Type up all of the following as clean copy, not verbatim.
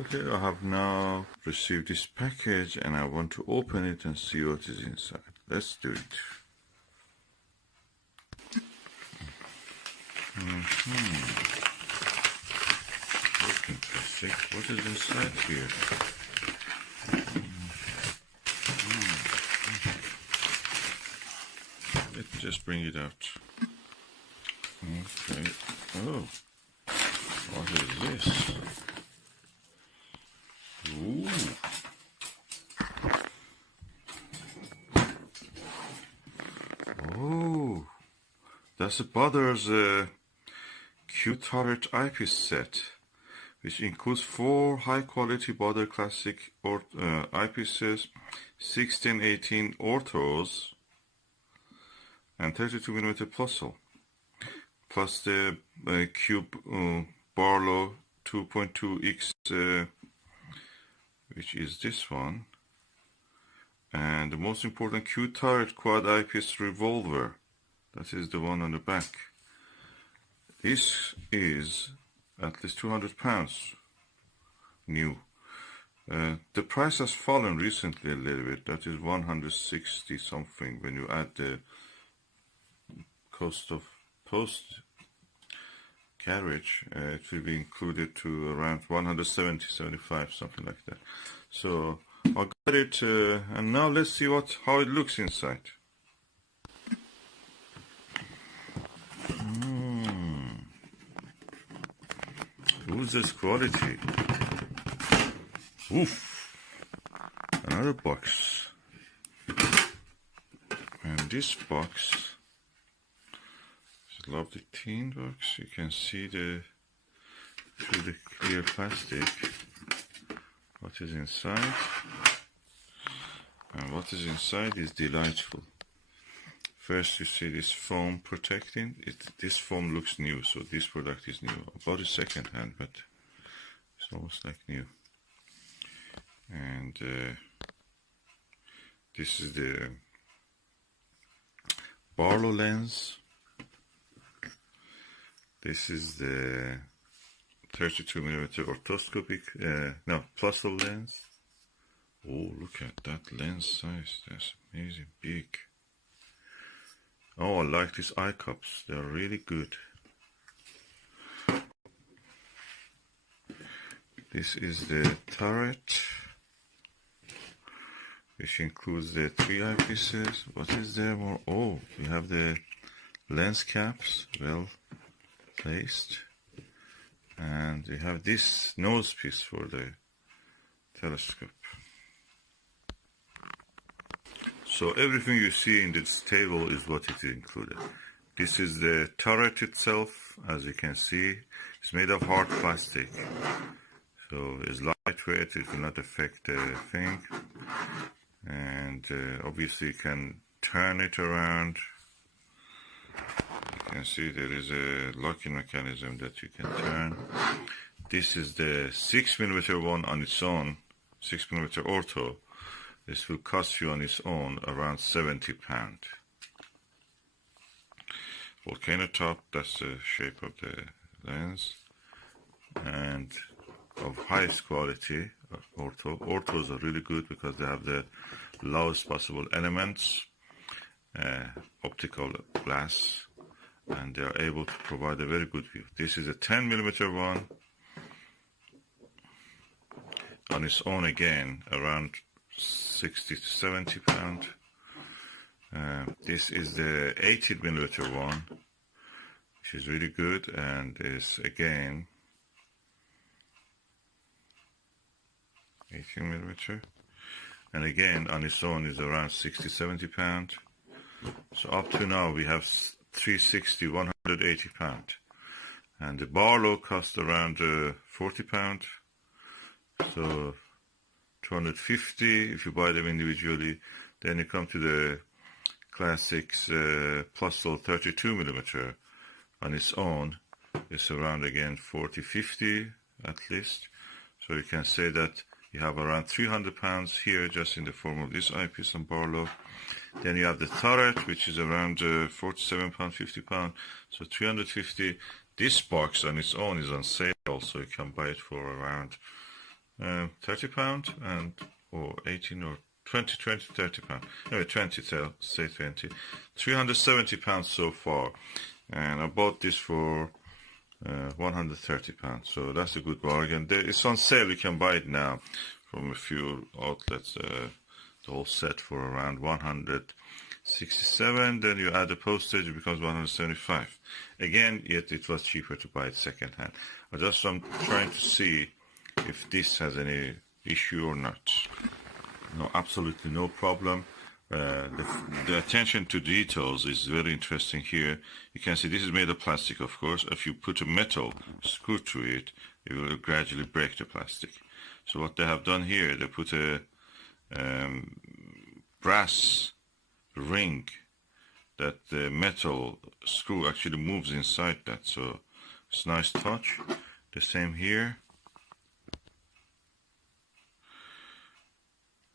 Okay, I have now received this package and I want to open it and see what is inside. Let's do it. That's interesting. What is inside here? Let's just bring it out. Okay. Oh, what is this? Ooh. Oh, that's a Baader's Q-Turret eyepiece set, which includes 4 high-quality Baader Classic eyepieces, 16-18 orthos, and 32mm Plossl, plus the Q-Barlow 2.2x, which is this one, and the most important Q-Turret quad eyepiece-revolver. That is the one on the back. This is at least £200 new. The price has fallen recently a little bit. That is 160 something when you add the cost of post carriage. It will be included to around 170-75, something like that. So I got it, and now let's see how it looks inside. Who's this quality? Oof! Another box. And this box is a lovely tin box. You can see through the clear plastic what is inside. And what is inside is delightful. First you see this foam protecting it. This foam looks new, so this product is new. I bought it second hand, but it's almost like new. And this is the Barlow-lens. This is the 32mm orthoscopic, Plossl lens. Oh, look at that lens size. That's amazing, big. Oh, I like these eyecups. They're really good. This is the turret, which includes the 3 eyepieces. What is there more? Oh, we have the lens caps, well placed. And we have this nose piece for the telescope. So everything you see in this table is what it is included. This is the turret itself. As you can see, it's made of hard plastic. So it's lightweight, it will not affect the thing. And obviously you can turn it around. You can see there is a locking mechanism that you can turn. This is the 6mm one on its own, 6mm ortho. This will cost you on its own around £70. Volcano top, that's the shape of the lens. And of highest quality, ortho. Orthos are really good because they have the lowest possible elements, optical glass, and they are able to provide a very good view. This is a 10mm one. On its own again, around 60 to 70 pound. This is the 18mm one, which is really good, and is again 18mm, and again on its own is around 60-70 pound. So up to now we have 360, 180 pound, and the Barlow cost around 40 pound. So 250 if you buy them individually. Then you come to the Classics Plossl 32mm on its own. It's around again 40-50 at least. So you can say that you have around £300 here just in the form of this eyepiece and Barlow. Then you have the turret, which is around £47, £50. So 350. This box on its own is on sale, so you can buy it for around £30 and or 18 or 20, 30 pounds. Anyway, 20, say 20. £370 so far, and I bought this for £130. So that's a good bargain. It's on sale. You can buy it now from a few outlets. The whole set for around 167. Then you add the postage, it becomes 175. Again, yet it was cheaper to buy it second hand. I'm trying to see if this has any issue or not. No, absolutely no problem. The attention to details is very interesting here. You can see this is made of plastic, of course. If you put a metal screw to it, it will gradually break the plastic. So what they have done here, they put a brass ring that the metal screw actually moves inside that. So it's a nice touch. The same here.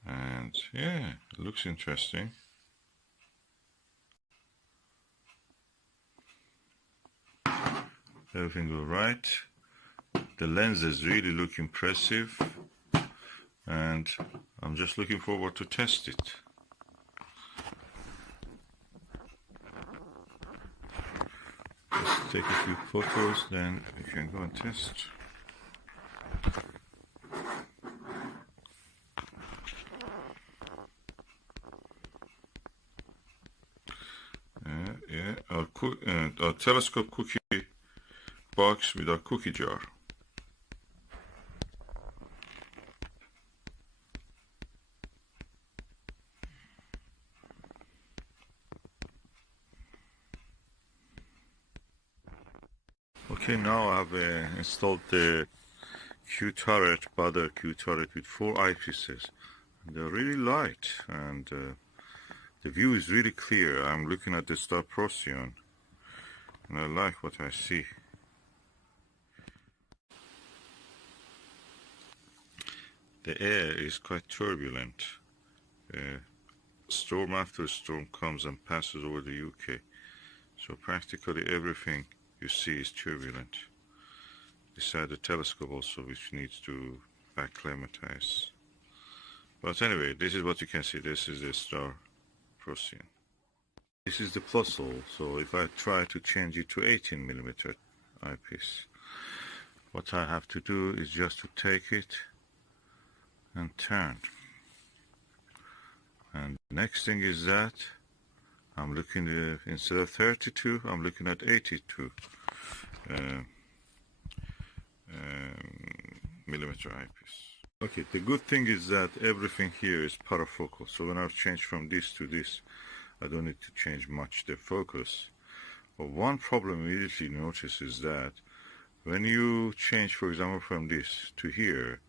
And yeah, it looks interesting. Everything all right. The lenses really look impressive, and I'm just looking forward to test it. Let's take a few photos, then we can go and test. Our telescope cookie box with our cookie jar. Okay, now I've installed the Q-Turret, Baader Q-Turret with 4 eyepieces. They're really light, and the view is really clear. I'm looking at the star Procyon, and I like what I see. The air is quite turbulent. Storm after storm comes and passes over the UK. So practically everything you see is turbulent. Beside the telescope also, which needs to acclimatize. But anyway, this is what you can see. This is the star Procyon. This is the Plossl. So if I try to change it to 18mm eyepiece, what I have to do is just to take it and turn. And the next thing is that I'm looking at, instead of 32, I'm looking at 82 millimeter eyepiece. Okay, the good thing is that everything here is parafocal. So when I've changed from this to this, I don't need to change much the focus. But one problem immediately notice is that when you change, for example, from this to here,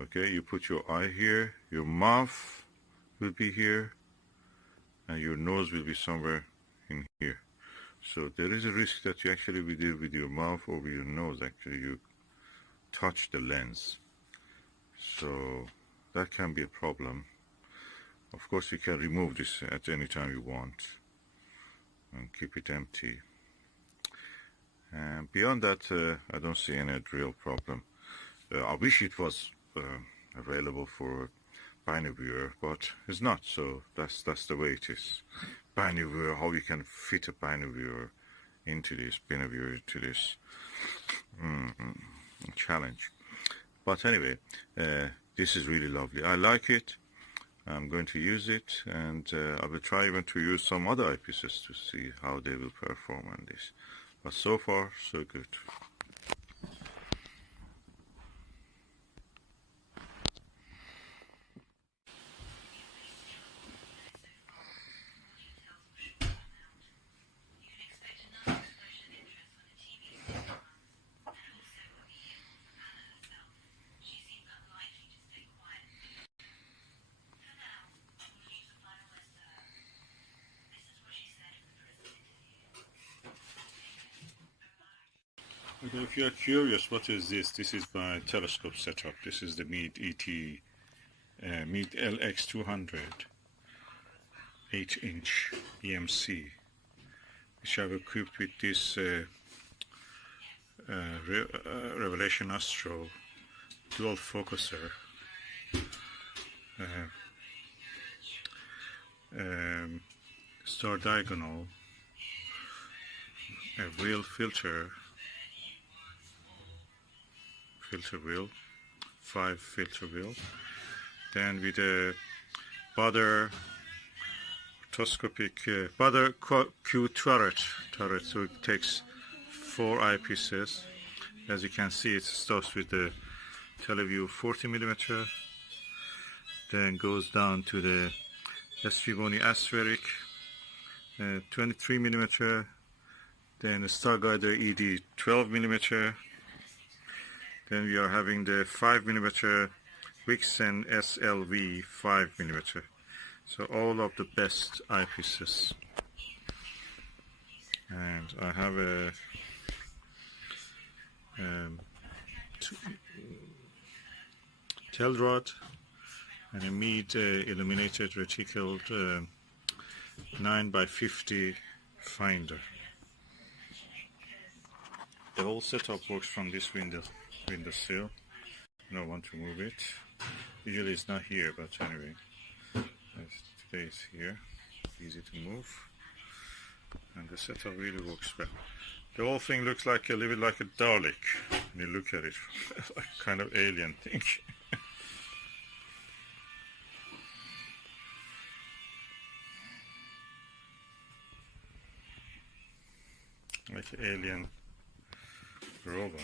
okay, you put your eye here, your mouth will be here, and your nose will be somewhere in here. So there is a risk that you actually with your mouth or with your nose, actually you touch the lens. So that can be a problem. Of course, you can remove this at any time you want and keep it empty. And beyond that, I don't see any real problem. I wish it was available for binocular, but it's not. So that's the way it is. Binocular, how you can fit a binocular into this, challenge. But anyway, this is really lovely. I like it. I'm going to use it, and I will try even to use some other eyepieces to see how they will perform on this. But so far, so good. If you are curious, what is this? This is my telescope setup. This is the Meade Meade LX200 8-inch EMC, which I've equipped with this Revelation Astro dual focuser, star diagonal, a wheel filter wheel, 5 filter wheel, then with a Baader orthoscopic Baader Q-Turret, so it takes 4 eyepieces. As you can see, it starts with the TeleVue 40mm, then goes down to the SVBony Aspheric 23mm, then the Starguider ED 12mm, then we are having the 5mm Vixen SLV 5mm. So all of the best eyepieces. And I have a tail rod and a Meade illuminated reticled 9x50 finder. The whole setup works from this window sill. I don't want to move it. Usually it's not here, but anyway, today it's here. Easy to move, and the setup really works well. The whole thing looks like a little bit like a Dalek when you look at it, like kind of alien thing. Like an alien robot.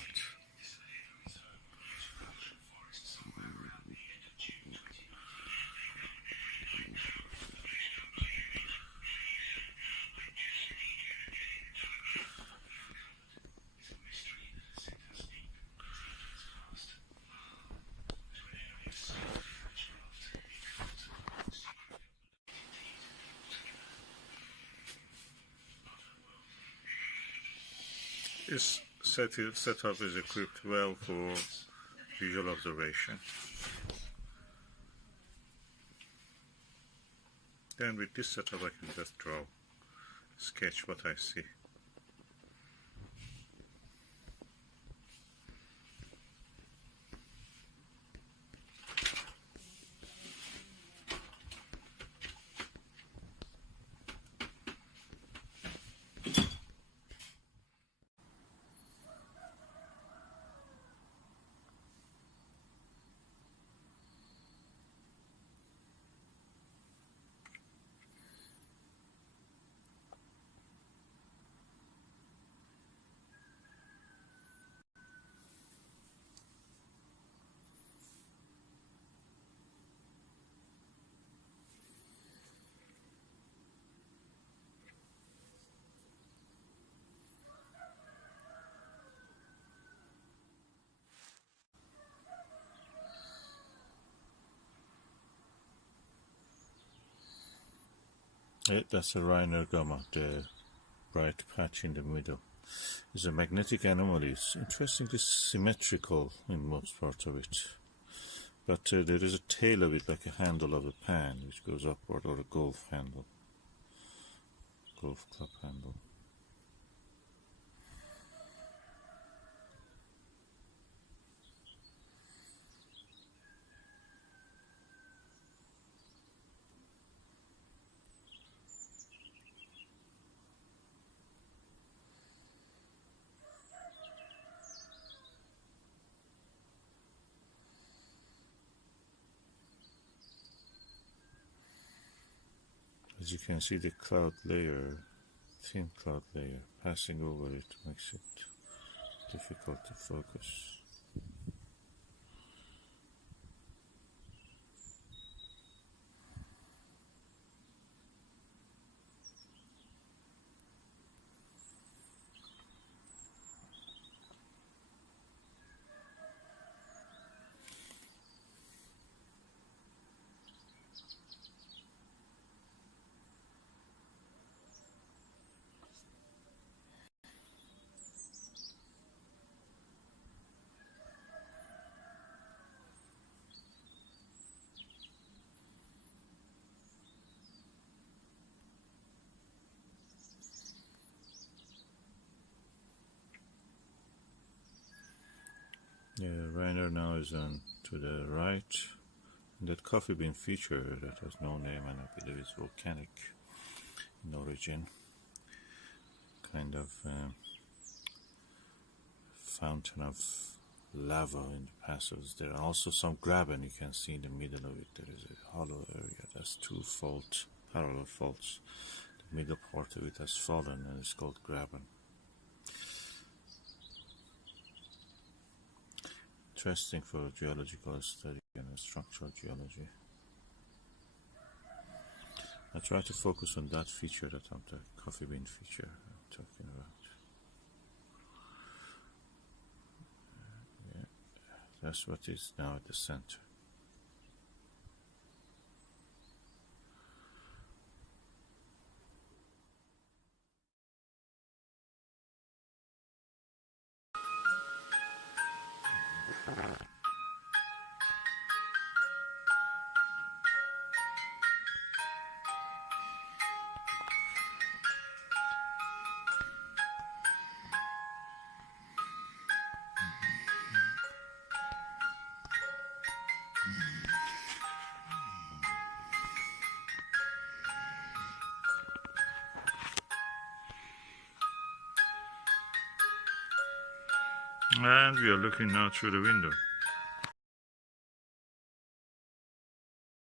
This setup is equipped well for visual observation. Then with this setup I can just sketch what I see. That's a Reiner gamma, the bright patch in the middle. It's a magnetic anomaly. It's interestingly symmetrical in most parts of it. But there is a tail of it like a handle of a pan which goes upward, or a golf handle. Golf club handle. As you can see, the cloud layer, thin cloud layer, passing over it makes it difficult to focus. Rainer now is on to the right. And that coffee bean feature that has no name and I believe is volcanic in origin. Kind of fountain of lava in the passages. There are also some graben you can see in the middle of it. There is a hollow area. That's two faults, parallel faults. The middle part of it has fallen and it's called graben. Interesting for geological study and structural geology. I try to focus on that feature, the coffee bean feature I'm talking about. Yeah, that's what is now at the center. And we are looking now through the window.